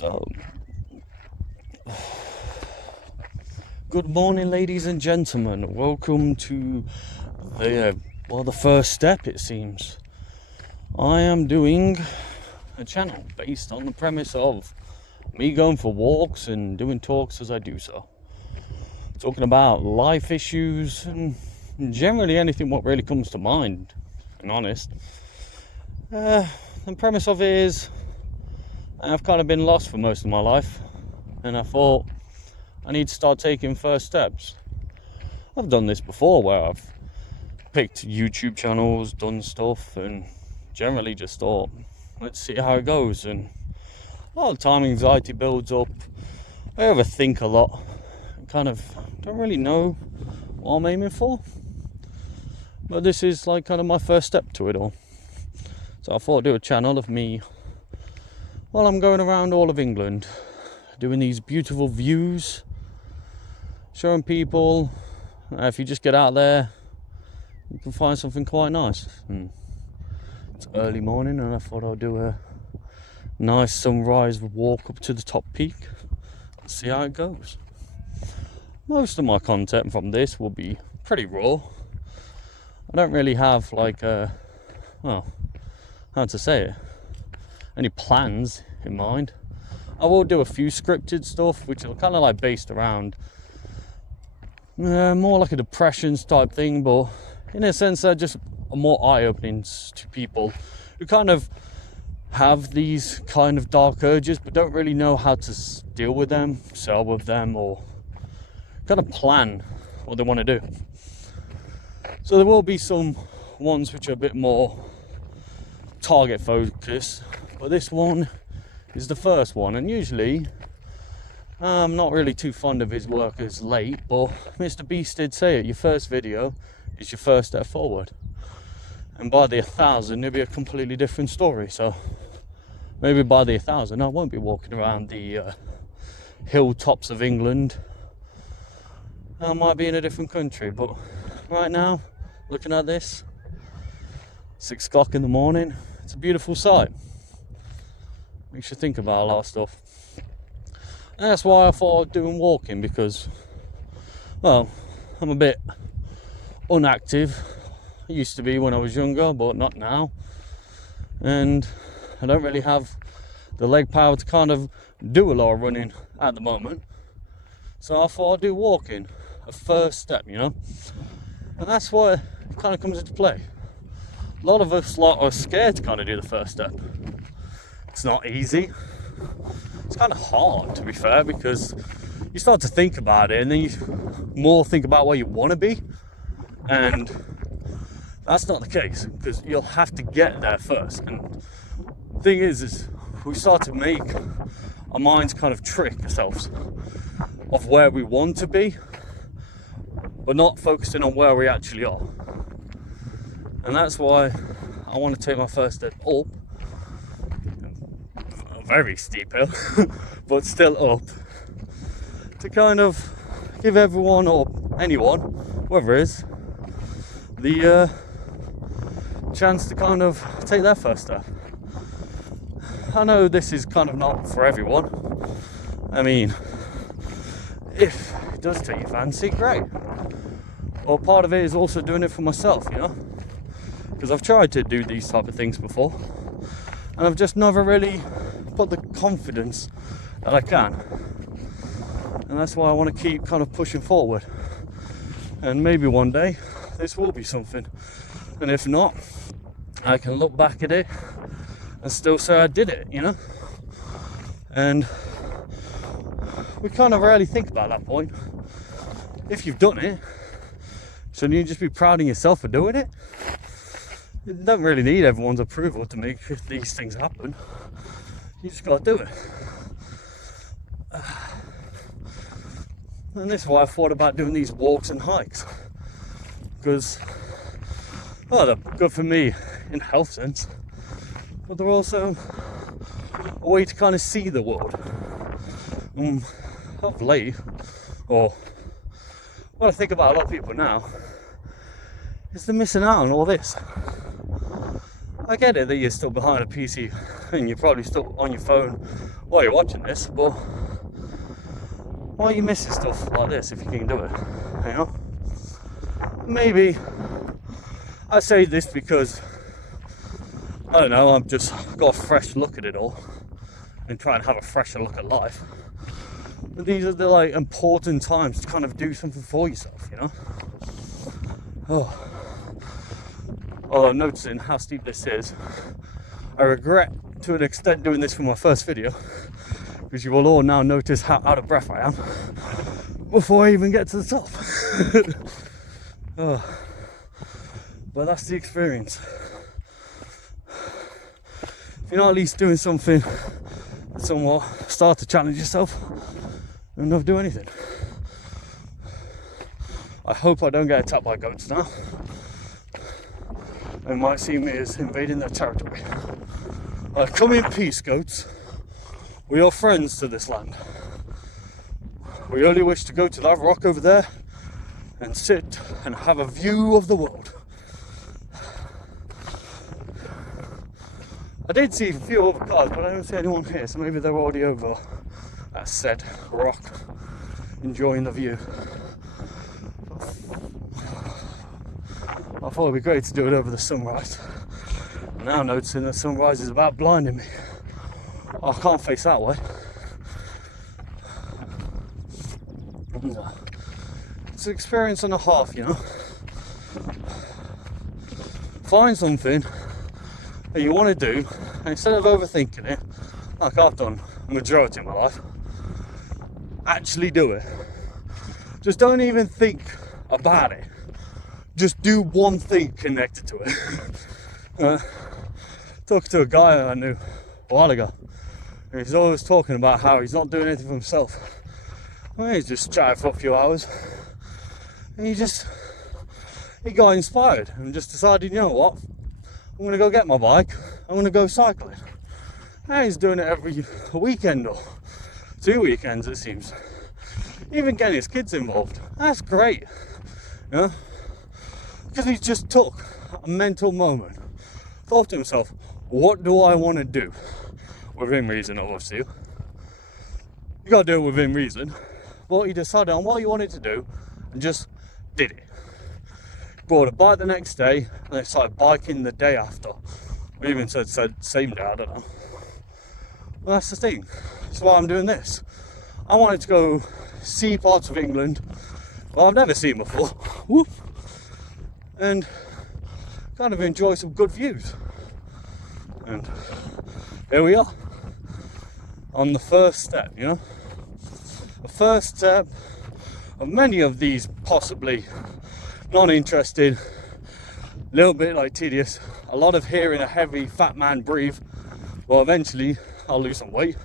So, good morning, ladies and gentlemen. Welcome to the first step, it seems. I am doing a channel based on the premise of me going for walks and doing talks as I do so. Talking about life issues and generally anything what really comes to mind, and honest. The premise of it is I've kind of been lost for most of my life, and I thought I need to start taking first steps. I've done this before where I've picked YouTube channels, done stuff, and generally just thought, let's see how it goes. And a lot of time anxiety builds up. I overthink a lot. I kind of don't really know what I'm aiming for. But this is like kind of my first step to it all. So I thought I'd do a channel of me while I'm going around all of England, doing these beautiful views, showing people if you just get out there, you can find something quite nice. It's early morning and I thought I'd do a nice sunrise walk up to the top peak and see how it goes. Most of my content from this will be pretty raw. I don't really have how to say it, any plans in mind. I will do a few scripted stuff which are kind of like based around more like a depressions type thing, but in a sense they're just more eye-openings to people who kind of have these kind of dark urges but don't really know how to deal with them, sell with them, or kind of plan what they want to do. So there will be some ones which are a bit more target focused, but this one is the first one, and usually I'm not really too fond of his work as late, but Mr. Beast did say it, your first video is your first step forward, and by the 1,000 it'll be a completely different story. So maybe by the 1,000 I won't be walking around the hilltops of England. I might be in a different country, but right now, looking at this, 6 o'clock in the morning, it's a beautiful sight. Makes you think about a lot of stuff. And that's why I thought I'd do walking, because, well, I'm a bit unactive. I used to be when I was younger, but not now. And I don't really have the leg power to kind of do a lot of running at the moment. So I thought I'd do walking, a first step, you know. And that's why it kind of comes into play. A lot of us are scared to kind of do the first step. It's not easy. It's kind of hard, to be fair, because you start to think about it and then you more think about where you want to be, and that's not the case, because you'll have to get there first. And the thing is we start to make our minds kind of trick ourselves of where we want to be, but not focusing on where we actually are. And that's why I want to take my first step up, a very steep hill, but still up, to kind of give everyone, or anyone, whoever it is, the chance to kind of take their first step. I know this is kind of not for everyone. I mean, if it does take your fancy, great. Well, part of it is also doing it for myself, you know, because I've tried to do these type of things before and I've just never really put the confidence that I can. And that's why I want to keep kind of pushing forward, and maybe one day this will be something, and if not, I can look back at it and still say I did it, you know. And we kind of rarely think about that point. If you've done it, shouldn't you just be proud of yourself for doing it? You don't really need everyone's approval to make these things happen. You just gotta do it. And this is why I thought about doing these walks and hikes, because, well, they're good for me in health sense, but they're also a way to kind of see the world. Of late, or what I think about a lot of people now, is they're missing out on all this. I get it that you're still behind a PC and you're probably still on your phone while you're watching this, but why are you missing stuff like this if you can do it, you know? Maybe I say this because, I don't know, I've just got a fresh look at it all and try and have a fresher look at life. But these are the like important times to kind of do something for yourself, you know? Oh. Although noticing how steep this is, I regret to an extent doing this for my first video, because you will all now notice how out of breath I am before I even get to the top. Oh. But that's the experience. If you're not at least doing something somewhat, start to challenge yourself and not do anything. I hope I don't get attacked by goats now. They might see me as invading their territory. Come in peace, goats. We are friends to this land. We only wish to go to that rock over there and sit and have a view of the world. I did see a few other cars, but I don't see anyone here, so maybe they're already over that said rock, enjoying the view. I thought it'd be great to do it over the sunrise. Now noticing that sunrise is about blinding me. I can't face that way. It's an experience and a half, you know. Find something that you want to do, and instead of overthinking it, like I've done the majority of my life, actually do it. Just don't even think about it. Just do one thing connected to it. Talking to a guy I knew a while ago, and he's always talking about how he's not doing anything for himself. Well, he's just chatting for a few hours, and he got inspired and just decided, you know what, I'm going to go get my bike, I'm going to go cycling. And he's doing it every weekend or 2 weekends, it seems. Even getting his kids involved. That's great, you know? Because he just took a mental moment, thought to himself, what do I want to do? Within reason, obviously. You got to do it within reason. But he decided on what he wanted to do and just did it. Bought a bike the next day and then started biking the day after. Or even said same day, I don't know. Well, that's the thing. That's why I'm doing this. I wanted to go see parts of England well, I've never seen before. Whoop. And kind of enjoy some good views. And here we are on the first step, you know, the first step of many of these possibly non-interested, little bit like tedious, a lot of hearing a heavy fat man breathe. Well, eventually I'll lose some weight.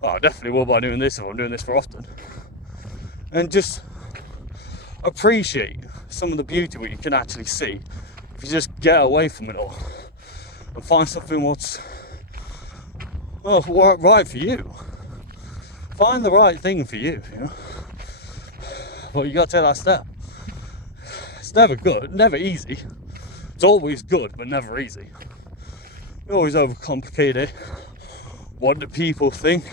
Well, I definitely will by doing this if I'm doing this for often, and just appreciate some of the beauty what you can actually see if you just get away from it all and find something what's right for you. Find the right thing for you, you know. But you got to take that step. It's never good, never easy. It's always good, but never easy. You always overcomplicate it. What do people think?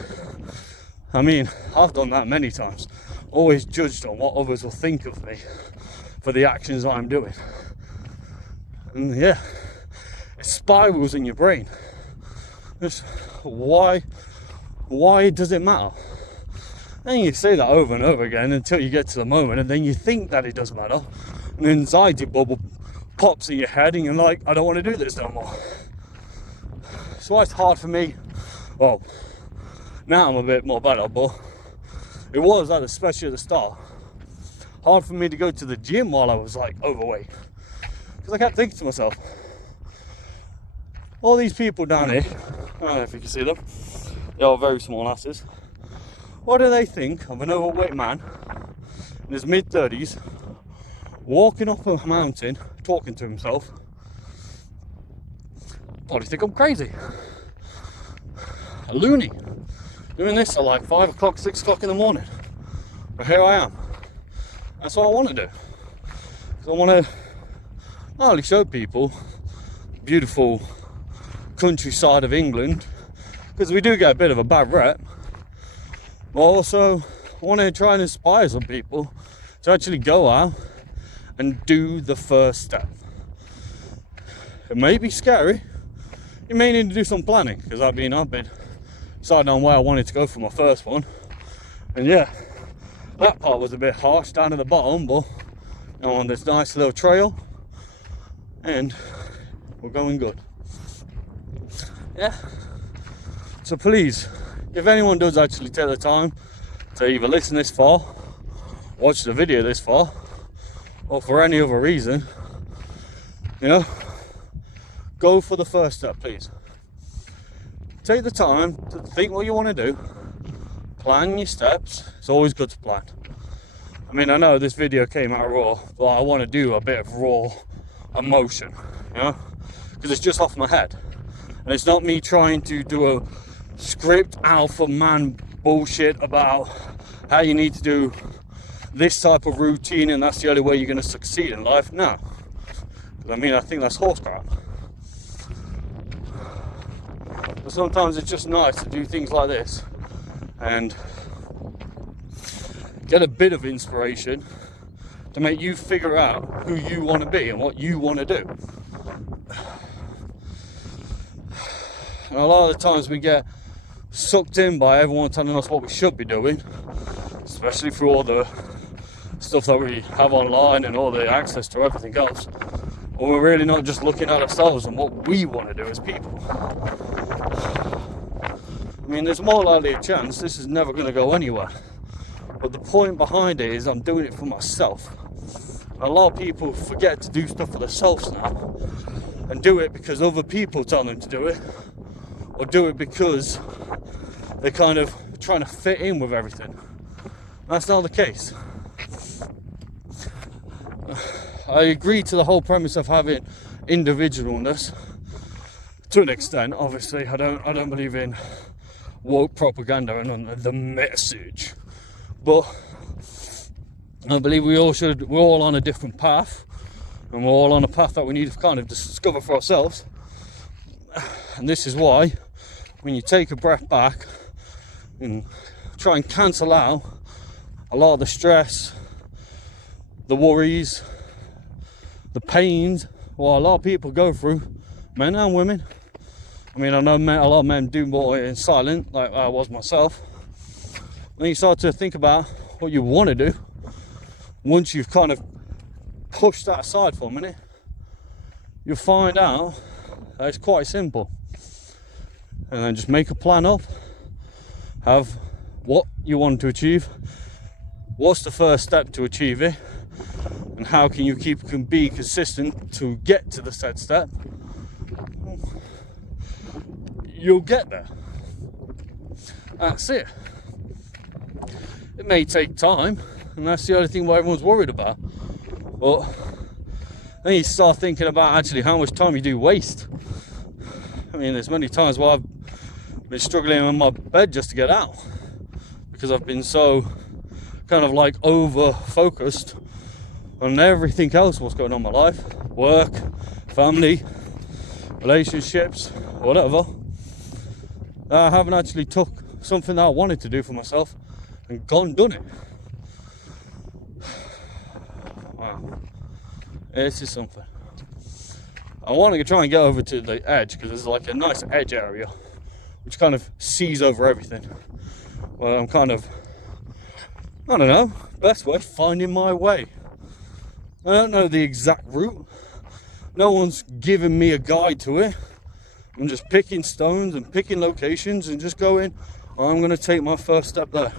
I mean, I've done that many times. Always judged on what others will think of me for the actions I'm doing. And yeah, it spirals in your brain. Just why does it matter? And you say that over and over again until you get to the moment, and then you think that it does matter. An anxiety bubble pops in your head and you're like, I don't want to do this no more. So why it's hard for me, well, now I'm a bit more better, but it was, especially at the start, hard for me to go to the gym while I was like overweight. Because I kept thinking to myself, all these people down here, I don't know if you can see them, they are very small asses. What do they think of an overweight man in his mid-30s walking up a mountain talking to himself? Probably think I'm crazy, a loony, doing this at like 5 o'clock, 6 o'clock in the morning. But here I am. That's what I want to do. Because I want to not only show people beautiful countryside of England, because we do get a bit of a bad rep. But also want to try and inspire some people to actually go out and do the first step. It may be scary. You may need to do some planning, because I've been deciding on where I wanted to go for my first one. And yeah, that part was a bit harsh down at the bottom, but I'm on this nice little trail and we're going good. Yeah. So please, if anyone does actually take the time to either listen this far, watch the video this far, or for any other reason, you know, go for the first step, please. Take the time to think what you want to do, plan your steps. It's always good to plan. I mean, I know this video came out raw, but I want to do a bit of raw emotion, you know, because it's just off my head. And it's not me trying to do a script alpha man bullshit about how you need to do this type of routine and that's the only way you're going to succeed in life. No. I mean, I think that's horse crap. But sometimes it's just nice to do things like this and get a bit of inspiration to make you figure out who you want to be and what you want to do. And a lot of the times we get sucked in by everyone telling us what we should be doing, especially through all the stuff that we have online and all the access to everything else. Or we're really not just looking at ourselves and what we want to do as people. I mean, there's more likely a chance this is never going to go anywhere. But the point behind it is I'm doing it for myself. A lot of people forget to do stuff for themselves now and do it because other people tell them to do it, or do it because they're kind of trying to fit in with everything. That's not the case. I agree to the whole premise of having individualness to an extent. Obviously, I don't believe in woke propaganda and the message, but I believe we're all on a different path, and we're all on a path that we need to kind of discover for ourselves. And this is why, when you take a breath back and try and cancel out a lot of the stress, the worries, the pains what a lot of people go through, men and women. I mean, I know a lot of men do more in silent, like I was myself. When you start to think about what you want to do, once you've kind of pushed that aside for a minute, you'll find out that it's quite simple. And then just make a plan up, have what you want to achieve, what's the first step to achieve it, and how can you be consistent to get to the said step. You'll get there. That's it. It may take time, and that's the only thing what everyone's worried about. But then you start thinking about actually how much time you do waste. I mean, there's many times where I've been struggling in my bed just to get out, because I've been so kind of like over focused on everything else what's going on in my life, work, family, relationships, whatever. I haven't actually took something that I wanted to do for myself and gone and done it. Wow. This is something. I want to try and get over to the edge, because there's like a nice edge area which kind of sees over everything. Well, I'm kind of, I don't know, best way, finding my way. I don't know the exact route. No one's given me a guide to it. I'm just picking stones and picking locations and just going, I'm going to take my first step there.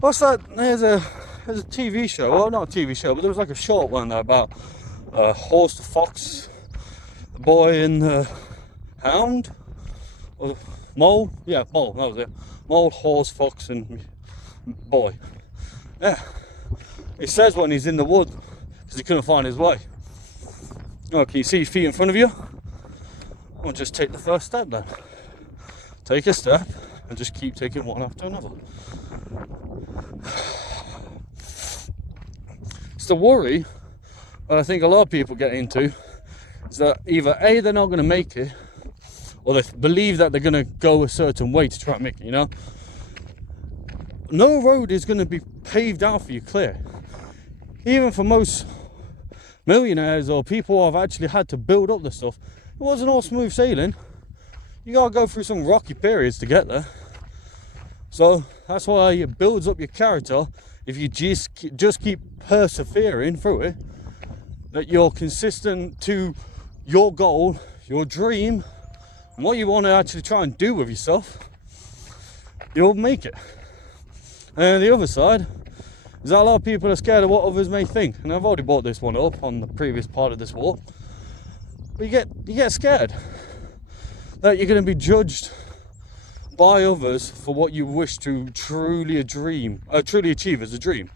What's that? There's a TV show. Well, not a TV show, but there was like a short one there about horse, the fox, the boy and the hound, or mole. Yeah, mole. That was it. Mole, horse, fox, and boy. Yeah. He says when he's in the wood because he couldn't find his way. Oh, can you see your feet in front of you? Well, just take the first step then. Take a step and just keep taking one after another. It's the worry that I think a lot of people get into, is that either A, they're not going to make it, or they believe that they're going to go a certain way to try and make it, you know? No road is going to be paved out for you clear. Even for most millionaires or people who have actually had to build up the stuff, it wasn't all smooth sailing. You got to go through some rocky periods to get there. So that's why it builds up your character. If you just keep persevering through it, that you're consistent to your goal, your dream, and what you want to actually try and do with yourself, you'll make it. And the other side is that a lot of people are scared of what others may think. And I've already brought this one up on the previous part of this walk. But you get scared that you're going to be judged by others for what you wish to truly achieve as a dream.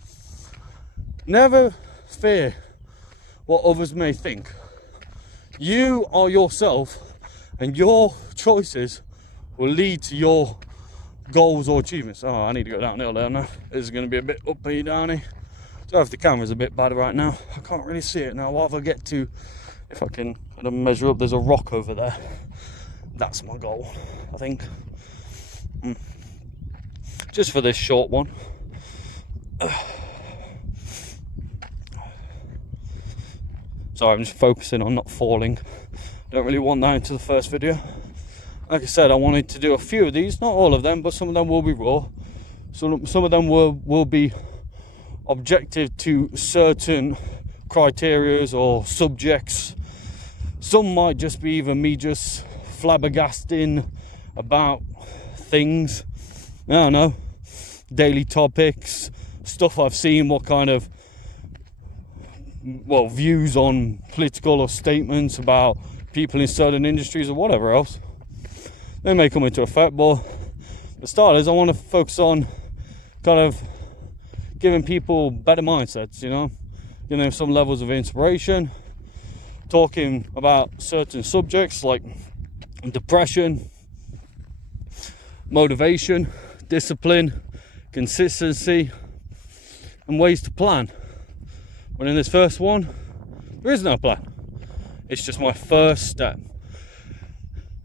Never fear what others may think. You are yourself, and your choices will lead to your goals or achievements. Oh, I need to go downhill there now. This is going to be a bit uppy down here. So if the camera's a bit bad right now, I can't really see it now. What I get to, if I can kind of measure up, there's a rock over there. That's my goal, I think. Just for this short one. Sorry, I'm just focusing on not falling. Don't really want that into the first video. Like I said, I wanted to do a few of these, not all of them, but some of them will be raw. Some of them will be objective to certain criterias or subjects. Some might just be even me just flabbergasting about things. I don't know, daily topics, stuff I've seen, what kind of views on political or statements about people in certain industries or whatever else. They may come into effect, but for starters, I want to focus on kind of giving people better mindsets, you know, giving them some levels of inspiration, talking about certain subjects like depression, motivation, discipline, consistency, and ways to plan. But in this first one, there is no plan. It's just my first step.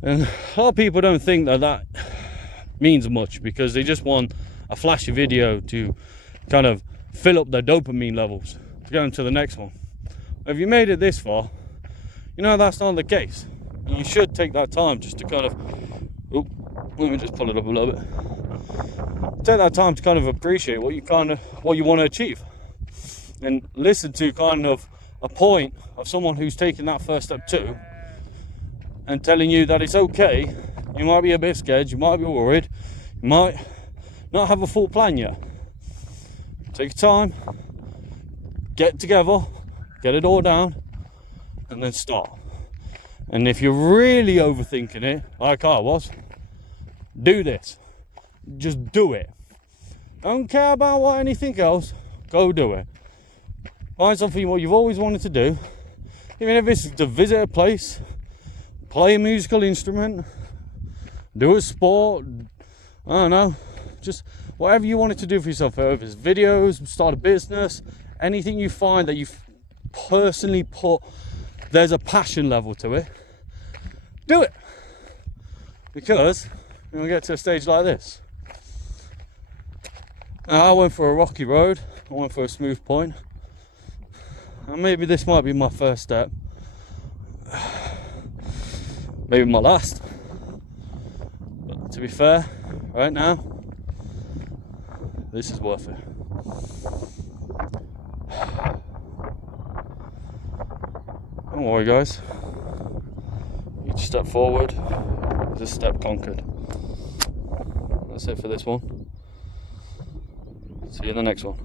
And a lot of people don't think that means much because they just want a flashy video to kind of fill up their dopamine levels to go into the next one. If you made it this far, you know that's not the case. You should take that time just to kind of, let me just pull it up a little bit. Take that time to kind of appreciate what you want to achieve, and listen to kind of a point of someone who's taken that first step too, and telling you that it's okay. You might be a bit scared, you might be worried, you might not have a full plan yet. Take your time, get together, get it all down, and then start. And if you're really overthinking it, like I was, do this. Just do it. Don't care about what anything else, go do it. Find something what you've always wanted to do, even if it's to visit a place, play a musical instrument, do a sport, I don't know, just whatever you wanted to do for yourself, whether it's videos, start a business, anything you find that you've personally put, there's a passion level to it, do it. Because you're going to get to a stage like this. Now, I went for a rocky road, I went for a smooth point, and maybe this might be my first step, maybe my last, but to be fair, right now, this is worth it. Don't worry guys, each step forward is a step conquered. That's it for this one. See you in the next one.